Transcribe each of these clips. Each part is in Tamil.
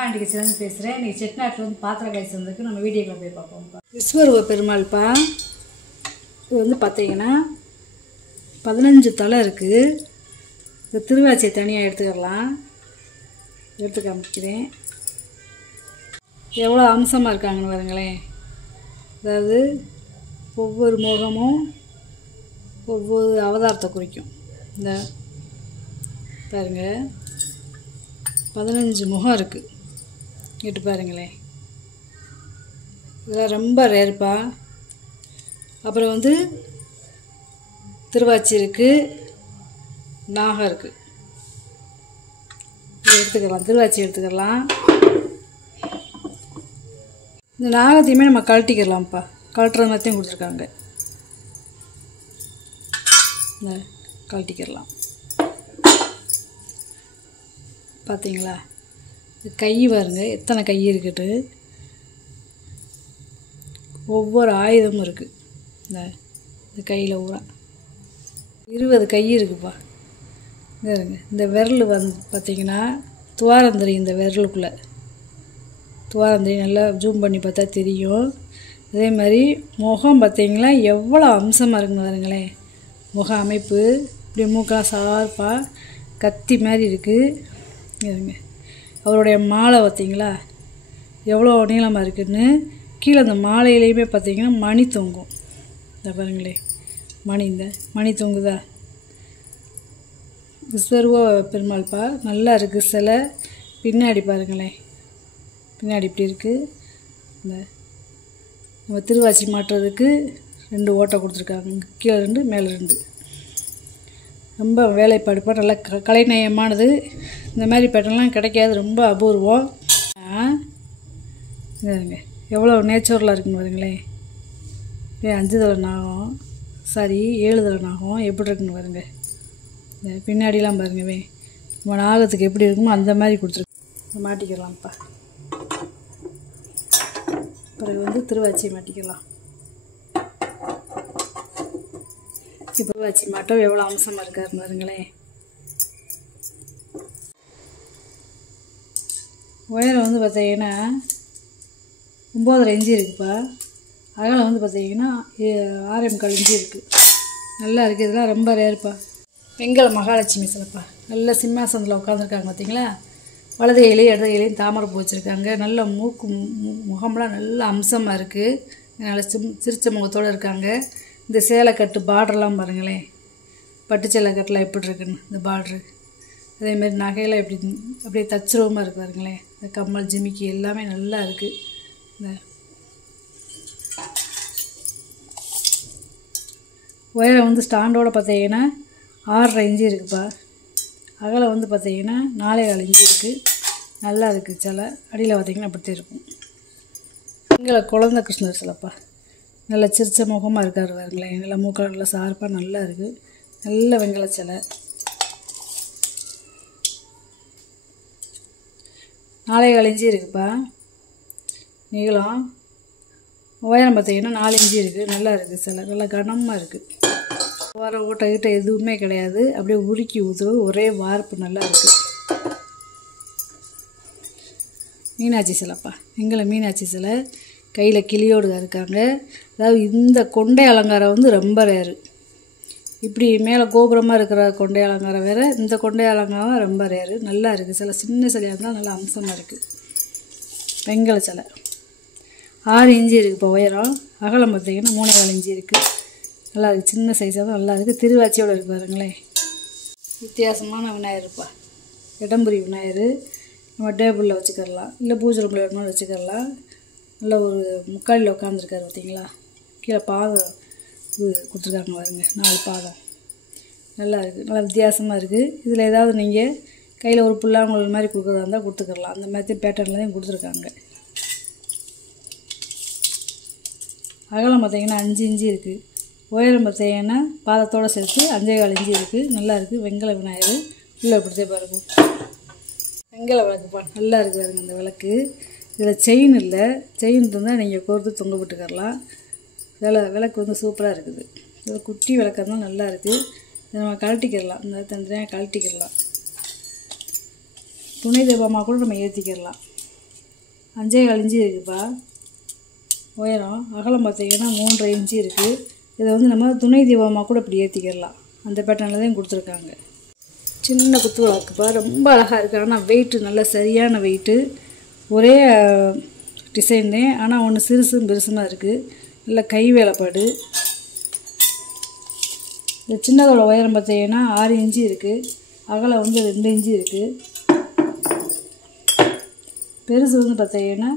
மகாண்டி கிச்சன்லேருந்து பேசுகிறேன். இன்றைக்கி செட்டிநாட்டில் வந்து பாத்திரம் காய்ச்சி வந்திருக்கு. நம்ம வீடியோக்குள்ள போய் பார்ப்போம்ப்பா. விஸ்வரூப பெருமாள்ப்பா. இது வந்து பார்த்தீங்கன்னா 15 தலை இருக்குது. இந்த திருவாச்சியை தனியாக எடுத்துக்கலாம். எடுத்து காமிக்கிறேன். எவ்வளோ அம்சமாக இருக்காங்கன்னு பாருங்களேன். அதாவது ஒவ்வொரு முகமும் ஒவ்வொரு அவதாரத்தை குறிக்கும். இந்த பாருங்கள் 15 முகம் இருக்குது. கேட்டு பாருங்களேன். இதெல்லாம் ரொம்ப ரேர்ப்பா. அப்புறம் வந்து திருவாச்சி இருக்குது, நாகம் இருக்குது. எடுத்துக்கலாம், திருவாச்சி எடுத்துக்கலாம். இந்த நாகத்தையுமே நம்ம கழட்டிக்கலாம்ப்பா. கழட்டுறது மாதிரியும் கொடுத்துருக்காங்க. இந்த கழட்டிக்கலாம். பார்த்தீங்களா? இது கை பாருங்க, எத்தனை கை இருக்குட்டு. ஒவ்வொரு ஆயுதமும் இருக்குது. இந்த கையில் ஊரா 20 கை இருக்குப்பா. இருங்க, இந்த விரல் வந்து பார்த்திங்கன்னா துவாரம் தெரியும். இந்த விரலுக்குள்ளே துவாரம் தெரியும். நல்லா ஜூம் பண்ணி பார்த்தா தெரியும். அதே மாதிரி முகம் பார்த்திங்களா எவ்வளோ அம்சமாக இருக்குன்னு பாருங்களேன். முக அமைப்பு இப்படி மூக்கெல்லாம் சார்பாக கத்தி மாதிரி இருக்குது. இருங்க, அவருடைய மாலை பார்த்திங்களா எவ்வளோ நீளமாக இருக்குதுன்னு. கீழே அந்த மாலையிலையுமே பார்த்திங்கன்னா மணி தொங்கும். இந்த பாருங்களேன், மணி, இந்த மணி தொங்குதா. விஸ்வரூப பெருமாள்ப்பா. நல்லா இருக்குது சிலை. பின்னாடி பாருங்களேன், பின்னாடி இப்படி இருக்குது. இந்த நம்ம திருவாச்சி மாட்டுறதுக்கு 2 ஓட்டை கொடுத்துருக்காங்க. கீழே 2, மேலே 2. ரொம்ப வேலைப்பாடுப்பா. நல்லா கலைநயமானது. இந்த மாதிரி பேட்டர்ன்லாம் கிடைக்காது, ரொம்ப அபூர்வம். இதுங்க எவ்வளோ நேச்சுரலாக இருக்குன்னு பாருங்களேன். 5 தலை நாகம், சாரி 7 தலை நாகம் எப்படி இருக்குன்னு பாருங்க. இந்த பின்னாடிலாம் பாருங்கவே நம்ம நாகத்துக்கு எப்படி இருக்குமோ அந்த மாதிரி கொடுத்துருக்கு. மாட்டிக்கலாம்ப்பா. பிறகு வந்து திருவாச்சியை மாட்டிக்கலாம். இப்போ திருவாச்சி மாட்டம் எவ்வளோ அம்சமாக இருக்காருன்னு பாருங்களேன். உயரம் வந்து பார்த்தீங்கன்னா 9.5 இன்ச்சு இருக்குப்பா. அகலம் வந்து பார்த்தீங்கன்னா 6.25 இன்ச்சு இருக்குது. நல்லா இருக்குது. இதெல்லாம் ரொம்ப ரேர்ப்பா. வெங்கல மகாலட்சுமி சிலைப்பா. நல்ல சிம்மாசனத்தில் உட்காந்துருக்காங்க பார்த்தீங்களா. வலது கையிலையும் இடது கையிலையும் தாமரை பூ வச்சுருக்காங்க. நல்ல மூக்கு முகம்லாம் நல்ல அம்சமாக இருக்குது. நல்ல சிரிச்ச முகத்தோடு இருக்காங்க. இந்த சேலைக்கட்டு பார்டர்லாம் பாருங்களேன். பட்டு சேலைக்கட்டுலாம் எப்படி இருக்குன்னு இந்த பார்ட்ரு. அதேமாதிரி நகையெல்லாம் எப்படி அப்படியே தச்சுருவமாக இருக்குது பாருங்களேன். இந்த கம்மல் ஜிமிக்கி எல்லாமே நல்லா இருக்குது. இந்த உயரம் வந்து ஸ்டாண்டோடு பார்த்தீங்கன்னா 6.5 இன்ச்சு இருக்குப்பா. அகலம் வந்து பார்த்தீங்கன்னா 4.25 இன்ச்சு இருக்குது. நல்லா இருக்குது சிலை. அடியில் பார்த்தீங்கன்னா அப்படி இருக்கும். எங்களை குழந்தை கிருஷ்ணர் சிலைப்பா. நல்ல சிரிச்ச முகமாக இருக்கார் பாருங்களேன். நல்லா மூக்கால் நல்லா சார்பாக நல்லா இருக்குது. நல்ல வெங்கல சிலை. 4.25 இன்ச்சு இருக்குப்பா நீளம். உயரம் பார்த்தீங்கன்னா 4 இன்ச்சு இருக்குது. நல்லா இருக்குது சிலை. நல்லா கனமாக இருக்குது. வர ஓட்டை கிட்ட எதுவுமே கிடையாது. அப்படியே உருக்கி ஊற்றுறது ஒரே வார்ப்பு. நல்லா இருக்குது. மீனாட்சி சிலைப்பா. எங்களை மீனாட்சி சிலை. கையில் கிளியோடு இருக்காங்க. அதாவது இந்த கொண்டை அலங்காரம் வந்து ரொம்ப ரேரு. இப்படி மேலே கோபுரமாக இருக்கிற கொண்டை அலங்காரம் வேறு, இந்த கொண்டை அலங்காரம் ரொம்ப ரேரு. நல்லா இருக்குது சிலை. சின்ன சிலையாக இருந்தால் நல்லா அம்சமாக இருக்குது. வெங்கல சிலை 6 இன்ச்சு இருக்குது இப்போ உயரம். அகலம் பார்த்தீங்கன்னா 3.25 இன்ச்சு இருக்குது. நல்லா இருக்குது. சின்ன சைஸாக தான் நல்லா இருக்குது. திருவாச்சியோடு இருக்குது பாருங்களேன். வித்தியாசமான விநாயகர்ப்பா. இடம்புரி விநாயகர். நம்ம டேபிளில் வச்சுக்கலாம், இல்லை பூஜை ரூமில் வேணுமாலும் வச்சுக்கலாம். நல்ல ஒரு முக்காலியில் உட்காந்துருக்காரு பார்த்தீங்களா. கீழே பாதம் இது கொடுத்துருக்காங்க பாருங்க, 4 பாதம். நல்லா இருக்குது. நல்லா வித்தியாசமாக இருக்குது. இதில் ஏதாவது நீங்கள் கையில் ஒரு புல்லாங்குழல் மாதிரி கொடுக்குறதா இருந்தால் கொடுத்துக்கலாம். அந்த மாதிரி பேட்டர்ன்லையும் கொடுத்துருக்காங்க. அகலம் பார்த்தீங்கன்னா 5 இன்ச்சு இருக்குது. உயரம் பார்த்தீங்கன்னா பாதத்தோடு சேர்த்து 5.25 இன்ச்சு இருக்குது. நல்லா இருக்குது. வெங்கல விநாயகர் உள்ளே பிடிச்சே பாருங்க. வெங்கல விளக்குப்பா. நல்லா இருக்குது பாருங்க இந்த விளக்கு. இதில் செயின் இல்லை. செயின் இருந்தால் நீங்கள் கோர்த்து தொங்க விட்டுக்கரலாம். விளக்கு வந்து சூப்பராக இருக்குது. இதில் குட்டி விளக்காக இருந்தால் நல்லா இருக்குது. இதை நம்ம கழட்டிக்கிடலாம். இந்த தனியாக கழட்டிக்கிடலாம். துணை தெய்வமாக கூட நம்ம ஏற்றிக்கிடலாம். 5.25 இன்ச்சு இருக்குதுப்பா உயரம். அகலம் பார்த்திங்கன்னா 3.5 இன்ச்சு இருக்குது. இதை வந்து நம்ம துணை தீபமாக கூட இப்படி ஏற்றிக்கிடலாம். அந்த பேட்டர்னில் தான் கொடுத்துருக்காங்க. சின்ன குத்து விளக்குப்பா, ரொம்ப அழகாக இருக்குது. ஆனால் வெயிட்டு நல்ல சரியான வெயிட்டு. ஒரே டிசைன் தான், ஆனால் ஒன்று சிறுசும் பெருசுமாக இருக்குது. நல்ல கை வேலைப்பாடு. இந்த சின்னதோட உயரம் பார்த்தீங்கன்னா 6 இன்ச்சு இருக்குது. அகலம் வந்து 2 இன்ச்சு இருக்குது. பெருசு வந்து பார்த்தீங்கன்னா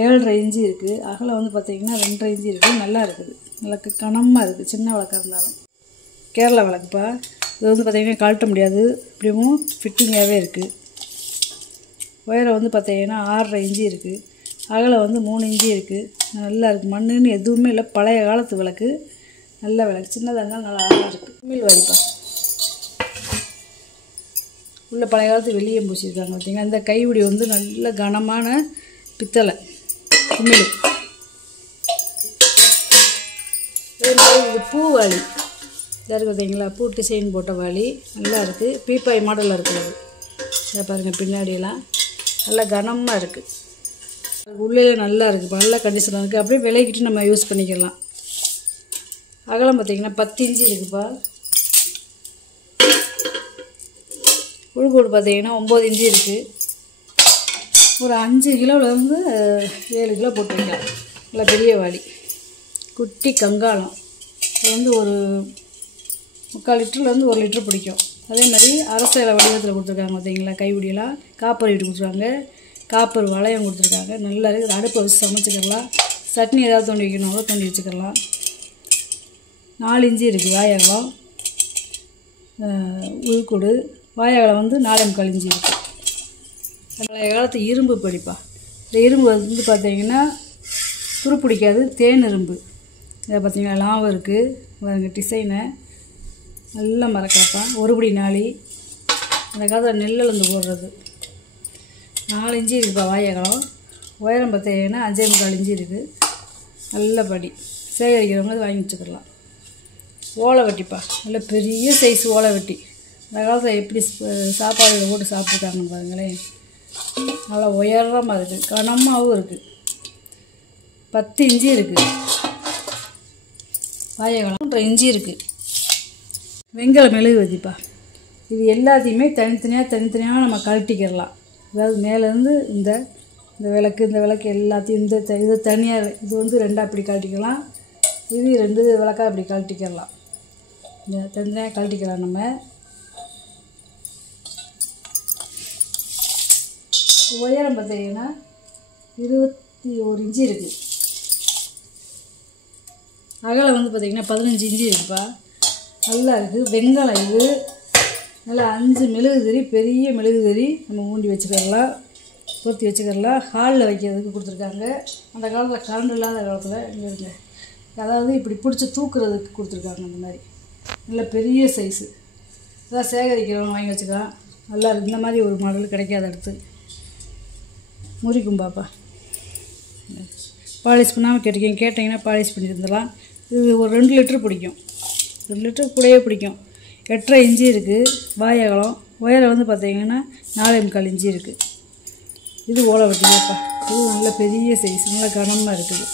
7.5 இன்ச்சு இருக்குது. அகலம் வந்து பார்த்தீங்கன்னா 2.5 இன்ச்சு இருக்குது. நல்லா இருக்குது, நல்லா கனமாக இருக்குது. சின்ன விளக்காக இருந்தாலும். கேரளா விளக்குப்பா, இது வந்து பார்த்திங்கன்னா கழட்ட முடியாது, இப்படியும் ஃபிட்டிங்காகவே இருக்குது. உயரம் வந்து பார்த்திங்கன்னா 6.5 இன்ச்சு இருக்குது. அகலம் வந்து 3 இன்ச்சு இருக்குது. நல்லா இருக்குது. மண்ணுன்னு எதுவுமே இல்லை, பழைய காலத்து விளக்கு. நல்ல விளக்கு, சின்னதாக இருந்தாலும் நல்லா அழகாக இருக்குது. குமிழ் வாடிப்பா, உள்ள பழைய காலத்து வெளியே பூசியிருக்காங்க பார்த்திங்கன்னா. இந்த கைவிடி வந்து நல்ல கனமான பித்தளை குமிழ். அதே மாதிரி இது பூ வாளி இதாக இருக்குது பார்த்தீங்களா, பூ டிசைன் போட்ட வாளி. நல்லா இருக்குது, பீப்பாய் மாடலில் இருக்குது. இதை பாருங்கள், பின்னாடியெல்லாம் நல்லா கனமாக இருக்குது. உள்ளே நல்லா இருக்குது, நல்ல கண்டிஷனாக இருக்குது. அப்படியே விலைக்கிட்டு நம்ம யூஸ் பண்ணிக்கலாம். அகலம் பார்த்திங்கன்னா 10 இன்ச்சு இருக்குதுப்பா. உள்கோடு பார்த்திங்கன்னா 9 இன்ச்சு இருக்குது. ஒரு 5 கிலோவிலேருந்து 7 கிலோ போட்டு வைக்கலாம். நல்லா பெரிய வாளி. குட்டி கங்காளம், இது வந்து ஒரு 3/4 லிட்டர்லேருந்து 1 லிட்டர் பிடிக்கும். அதே மாதிரி அரசேலை வடிவத்தில் கொடுத்துருக்காங்க பார்த்தீங்களா. கைவிடியெல்லாம் காப்பர் வீட்டு கொடுத்துருக்காங்க. காப்பர் வளையம் கொடுத்துருக்காங்க. நல்லா இருக்குது. அடுப்பை வச்சு சமைச்சிக்கலாம். சட்னி ஏதாவது தோண்டி வைக்கணும்னா தோண்டி வச்சுக்கலாம். 4 இன்ச்சு இருக்குது வாயகலம். உள்கூடு வாயகலம் வந்து 4.25 இன்ச்சு இருக்குது. பழைய காலத்து இரும்பு படிப்பா. இந்த இரும்பு வந்து பார்த்திங்கன்னா துருப்பிடிக்காது, தேன் இரும்பு. இதை பார்த்திங்கன்னா லாபம் இருக்குது. பாருங்க டிசைனை, நல்ல மரக்காப்பான். ஒருபடி நாளி, அந்த காலத்தில் நெல்லிருந்து போடுறது. 4 இன்ச்சு இருக்குப்பா வாயகலம். உயரம் பார்த்திங்கன்னா 5.25 இன்ச்சு இருக்குது. நல்ல படி, சேகரிக்கிறவங்க வாங்கி வச்சுக்கலாம். ஓலை வெட்டிப்பா, நல்ல பெரிய சைஸ் ஓலை வெட்டி. அந்த காலத்தில் எப்படி சாப்பாடு போட்டு சாப்பிட்ருக்காங்கன்னு பாருங்களேன். நல்லா உயரமாக இருக்குது, கனமாகவும் இருக்குது. 10 இன்ச்சு இருக்குது வாயகலம். 1.5 இன்ச்சு இருக்குது. வெங்கல மெழுகு வச்சுப்பா. இது எல்லாத்தையுமே தனித்தனியாக நம்ம கழட்டிக்கிடலாம். அதாவது மேலேருந்து இந்த விளக்கு, இந்த விளக்கு எல்லாத்தையும் இது தனியாக, இது வந்து 2 அப்படி கழட்டிக்கலாம். இது 2 விளக்காக அப்படி கழட்டிக்கிடலாம். இந்த தனித்தனியாக கழட்டிக்கலாம். நம்ம உயரம் பார்த்தீங்கன்னா 21 இன்ச்சு இருக்குது. அகலம் வந்து பார்த்திங்கன்னா 15 இன்ச்சு இருக்குப்பா. நல்லா இருக்குது. வெங்காயம் இது நல்லா 5 மெழுகுதிரி, பெரிய மெழுகுதிரி நம்ம ஊண்டி வச்சுக்கிடலாம், பொருத்தி வச்சுக்கிடலாம். ஹாலில் வைக்கிறதுக்கு கொடுத்துருக்காங்க. அந்த காலத்தில் கரண்ட் இல்லாத காலத்தில் இங்கே அதாவது இப்படி பிடிச்சி தூக்குறதுக்கு கொடுத்துருக்காங்க. அந்த மாதிரி நல்ல பெரிய சைஸு. அதான் சேகரிக்கிறவங்க வாங்கி வச்சுக்கலாம். நல்லா இருக்குது. இந்த மாதிரி ஒரு மாடல் கிடைக்காத அடுத்து முறிக்கும் பாப்பா. பாலிஷ் பண்ணாமல் கேட்டிங்கன்னா பாலிஷ் பண்ணி தந்துடலாம். இது ஒரு 2 லிட்டர் பிடிக்கும். 2 லிட்டர் கூடயே பிடிக்கும். 8.5 இன்ச்சு இருக்குது வாயகலம். உயரம் வந்து பார்த்திங்கன்னா 4.25 இன்ச்சு இருக்குது. இது ஓலை வெட்டியாப்பா. இது நல்ல பெரிய சைஸ், நல்ல கனமாக இருக்குது.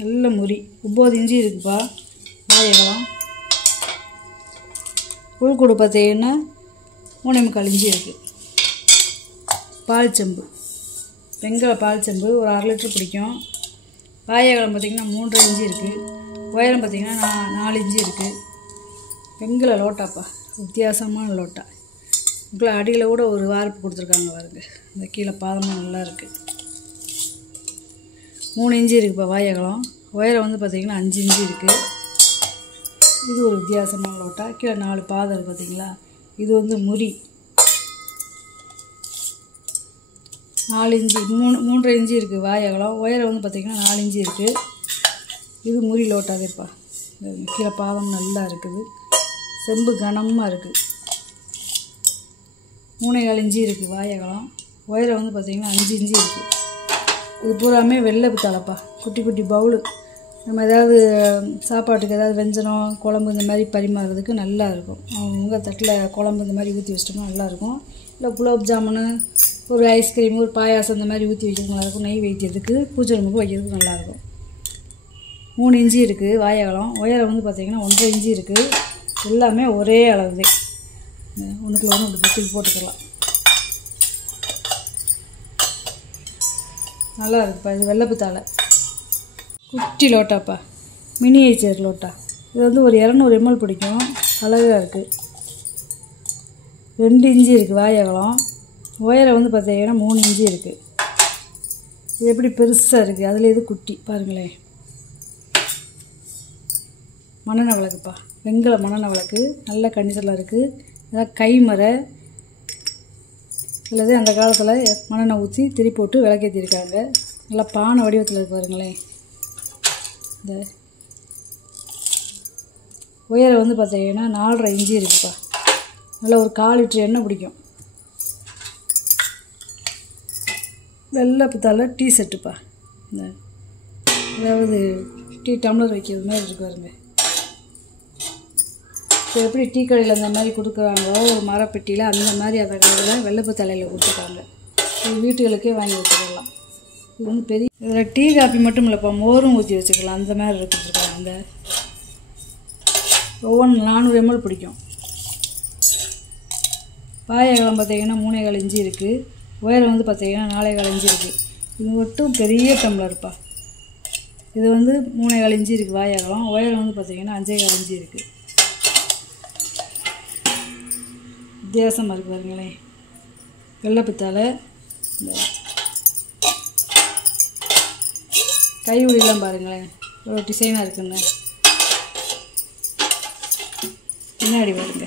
நல்ல முறி. 9 இன்ச்சு இருக்குப்பா வாயகலம். உள்கூடு பார்த்திங்கன்னா 3.25 இன்ச்சு இருக்குது. பால் செம்பு, வெங்கல பால் செம்பு ஒரு 1/2 லிட்டர் பிடிக்கும். வாயகலம் பார்த்திங்கன்னா 3.5 இன்ச்சு இருக்குது. உயரம் பார்த்திங்கன்னா 4 இன்ச்சு இருக்குது. வெங்கல லோட்டாப்பா, வித்தியாசமான லோட்டா. உங்களை அடியில் கூட ஒரு வார்ப்பு கொடுத்துருக்காங்க பாருங்க. இந்த கீழே பாதமாக நல்லா இருக்குது. 3 இன்ச்சு இருக்குப்பா வாயகலம். உயரம் வந்து பார்த்திங்கன்னா 5 இன்ச்சு இருக்குது. இது ஒரு வித்தியாசமான லோட்டா. கீழே 4 பாதம் இருக்குது பார்த்திங்களா. இது வந்து முறி. 4 இன்ச்சு 3.5 இன்ச்சு இருக்குது வாயகலம். உயரம் வந்து பார்த்திங்கன்னா 4 இன்ச்சு இருக்குது. இது முறி லோட்டாக இருப்பா. கீழே பாதம் நல்லா இருக்குது. செம்பு கனமாக இருக்குது. 3.25 இன்ச்சு இருக்குது வாயகலம். உயரம் வந்து பார்த்திங்கன்னா 5 இன்ச்சு இருக்குது. இது பூராமே வெள்ளை பித்தளைப்பா. குட்டி குட்டி பவுலு. நம்ம ஏதாவது சாப்பாட்டுக்கு ஏதாவது வெஞ்சனம் குழம்பு இந்த மாதிரி பரிமாறுறதுக்கு நல்லா இருக்கும். அவங்க தட்டில் குழம்பு இந்த மாதிரி ஊற்றி வச்சிட்டோம்னா நல்லாயிருக்கும். இல்லை குலோப் ஜாமுனு ஒரு ஐஸ்கிரீம் ஒரு பாயாசம் இந்த மாதிரி ஊற்றி வைக்கிறதுக்கு நல்லாயிருக்கும். நெய் வைக்கிறதுக்கு பூஜை ரூமுக்கு வைக்கிறதுக்கு நல்லாயிருக்கும். 3 இன்ச்சு இருக்குது வாயகலம். உயரம் வந்து பார்த்திங்கன்னா 1.5 இன்ச்சு இருக்குது. எல்லாமே ஒரே அளவு தான். ஒன்றுக்குள்ள ஒன்று இப்படி தூக்கி போட்டுக்கலாம். நல்லா இருக்குப்பா. இது வெள்ளைப்புத்தாழை குட்டி லோட்டாப்பா, மினியேச்சர் லோட்டா. இது வந்து ஒரு 200 ml பிடிக்கும். அழகாக இருக்குது. 2 இன்ச்சு இருக்குது வாயகலம். உயரம் வந்து பார்த்தீங்கன்னா 3 இன்ச்சு இருக்குது. இது எப்படி பெருசாக இருக்குது, அதில் இது குட்டி பாருங்களேன். மண்ணெண்ணெய் விளக்குப்பா, வெங்கல மண்ணெண்ணெய் விளக்கு, நல்ல கண்டிஷனில் இருக்குது. இதான் கைமரை இல்லது அந்த காலத்தில் மண்ணெண்ணெய் ஊற்றி திரி போட்டு விளக்கேற்றிருக்காங்க. நல்லா பானை வடிவத்தில் இருக்கு பாருங்களேன். இந்த உயரம் வந்து பார்த்தீங்கன்னா 4.5 இன்ச்சு இருக்குப்பா. நல்லா ஒரு 1/4 லிட்டர் எண்ணெய் பிடிக்கும். வெள்ளைப்புத்தாழை டீ செட்டுப்பா. இந்த அதாவது டீ டம்ளர் வைக்கிறது மாதிரி இருக்கு பாருங்க. இப்போ எப்படி டீ கடையில் அந்த மாதிரி கொடுக்குறாங்களோ ஒரு மரப்பெட்டியில், அந்த மாதிரி அந்த காலத்தில் வெள்ளைப்புத்தாழையில் கொடுத்துருக்காங்க. இது வீட்டுகளுக்கே வாங்கி வச்சுக்கலாம். இது வந்து பெரிய இதில் டீ காப்பி மட்டும் இல்லைப்பா, மோரும் ஊற்றி வச்சுக்கலாம். அந்த மாதிரி கொடுத்துருக்காங்க. அந்த ஒவ்வொன்று 400 ml பிடிக்கும். வாயகலம் பார்த்தீங்கன்னா 3.25 இன்ச்சு இருக்குது. உயரம் வந்து பார்த்தீங்கன்னா 4.25 இன்ச்சு இருக்குது. இது மட்டும் பெரிய டம்ளர்ப்பா. இது வந்து 3.25 இன்ச்சு இருக்குது வாயகலம். உயரம் வந்து பார்த்தீங்கன்னா 5.25 இன்ச்சு இருக்குது. வித்தியாசமாக இருக்குது பாருங்களேன். வெள்ளைப்புத்தாழை. இந்த கைவிடிலாம் பாருங்களேன், ஒரு டிசைனாக இருக்குன்னு. பின்னாடி பாருங்க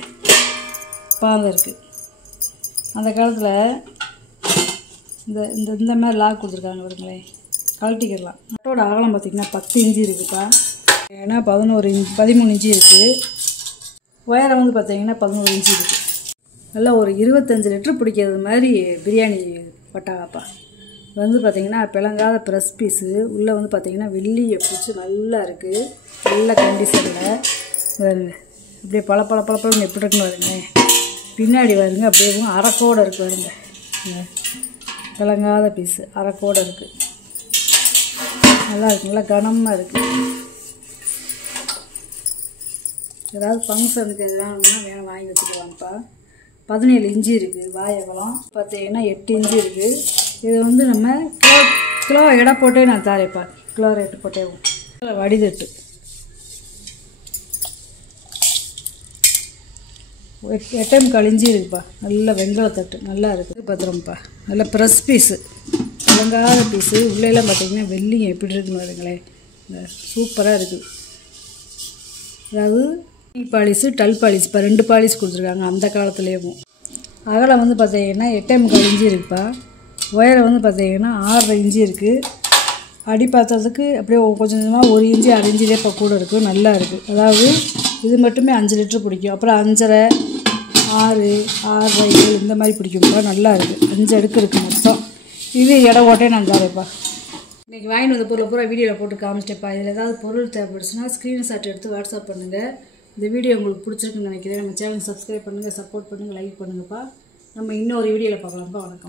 பாதை இருக்குது. அந்த காலத்தில் இந்த இந்த இந்த மாதிரி லாக் கொடுத்துருக்காங்க பாருங்களேன், கழட்டிக்கிடலாம். நட்டோட அகலம் பார்த்திங்கன்னா 10 இன்ச்சு இருக்குப்பா. ஏன்னா 13 இன்ச்சு இருக்குது. உயரம் வந்து பார்த்திங்கன்னா 11 இன்ச்சு இருக்குது. நல்லா ஒரு 25 லிட்டர் பிடிக்கிறது மாதிரி பிரியாணி பட்டாப்பா. இது வந்து பார்த்திங்கன்னா பிளங்காத ப்ரெஸ் பீஸு. உள்ளே வந்து பார்த்திங்கன்னா வெள்ளியை பிடிச்சி நல்லா இருக்குது. நல்ல கண்டிஷனில் வருங்க. அப்படியே பழப்பழன்னு எப்படி இருக்குன்னு வருங்களேன். பின்னாடி வருங்க அப்படியே அரக்கோடு இருக்குது வருங்க. விளங்காத பீஸு அரக்கோடு இருக்குது. நல்லா இருக்குது, நல்லா கனமாக இருக்குது. ஏதாவது ஃபங்க்ஷனுக்கு எதுனா வேணும் வாங்கி வச்சுக்கலாம்ப்பா. 17 இன்ச்சு இருக்குது வாயகலம். பார்த்தீங்கன்னா 8 இன்ச்சு இருக்குது. இது வந்து நம்ம கிலோ எடை போட்டே நான் தரேன்ப்பா. கிலோ ரேட்டு போட்டேவும். வடிதட்டு 8.25 இன்ச்சு இருக்குப்பா. நல்ல வெங்கலத்தட்டு நல்லா இருக்குது. பத்திரம்ப்பா. நல்ல ப்ரெஸ் பீஸு, விளங்காத பீஸு. உள்ளேலாம் பார்த்தீங்கன்னா வெள்ளிங்க எப்படி இருக்குன்னு வருங்களேன். சூப்பராக இருக்குது. அதாவது பாலிஸு டல் பாலிஸ் இப்போ 2 பாலிஸ் கொடுத்துருக்காங்க அந்த காலத்துலேயும். அகலம் வந்து பார்த்தீங்கன்னா 8.25 இன்ச்சு இருக்குப்பா. உயரம் வந்து பார்த்தீங்கன்னா 6.5 இன்ச்சு இருக்குது. அடி பாத்திரத்துக்கு அப்படியே கொஞ்சம் கொஞ்சமாக 1 இன்ச்சு 1/2 இன்ச்சிலே இப்போ கூட இருக்குது. நல்லா இருக்குது. அதாவது இது மட்டுமே 5 லிட்டர் பிடிக்கும். அப்புறம் 5.5, 6, 6, 7 இந்த மாதிரி பிடிக்கும்ப்பா. நல்லா இருக்குது. 5 அடுக்கு இருக்குது மொத்தம். இது எடை ஓட்டே நான் தரேன்ப்பா. இன்றைக்கி வாங்கிட்டு வந்த பொருளை பூரா வீடியோவில் போட்டு காமிச்சிட்டேப்பா. இதில் ஏதாவது பொருள் தேவைப்படுச்சுன்னா ஸ்க்ரீன்ஷாட் எடுத்து வாட்ஸ்அப் பண்ணுங்கள். இந்த வீடியோ உங்களுக்கு பிடிச்சிருக்குன்னு நினைக்கிறேன். நம்ம சேனல் சப்ஸ்கிரைப் பண்ணுங்கள், சப்போர்ட் பண்ணுங்கள், லைக் பண்ணுங்கப்பா. நம்ம இன்னொரு வீடியோவில் பார்க்கலாம்ப்பா. வணக்கம்.